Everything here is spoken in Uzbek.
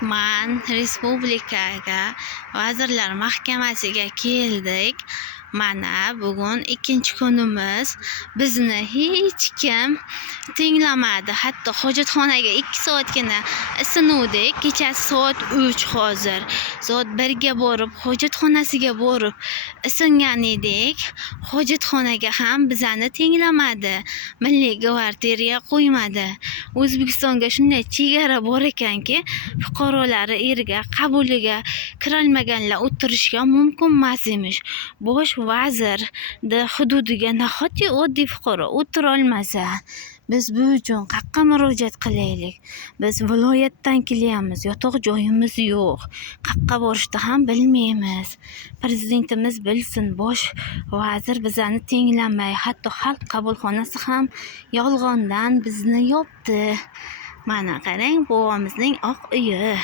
Man respublikaga Vazirlar Mahkamasiga keldik. Mana bugun ikkinchi kunimiz. Bizni hech kim tinglamadi. Hatto hojatxonaga 2 soatgina isinuvdik. Kechasi soat 3 hozir. Soat 1 ga borib, hojatxonasiga borib isingan edik. Hojatxonaga ham bizani tinglamadi. Milliy gvardiya qo'ymadi. O'zbekistonga shunday chegara bor ekanki, fuqarolari erga qabuliga kirolmaganlar o'tirishga mumkin emas emish. Bosh vazir hududiga nahotki oddiy fuqaro o'tira olmasa, biz bu uchun qayerga murojaat qilaylik? Biz viloyatdan kelyapmiz, yotoq joyimiz yo'q. Qayerga borishni ham bilmaymiz. Prezidentimiz bilsin, bosh vazir bizani tinglamay, hatto xalq qabulxonasi ham yolg'ondan bizni yopdi. Mana qarang, buvamizning oq uyi.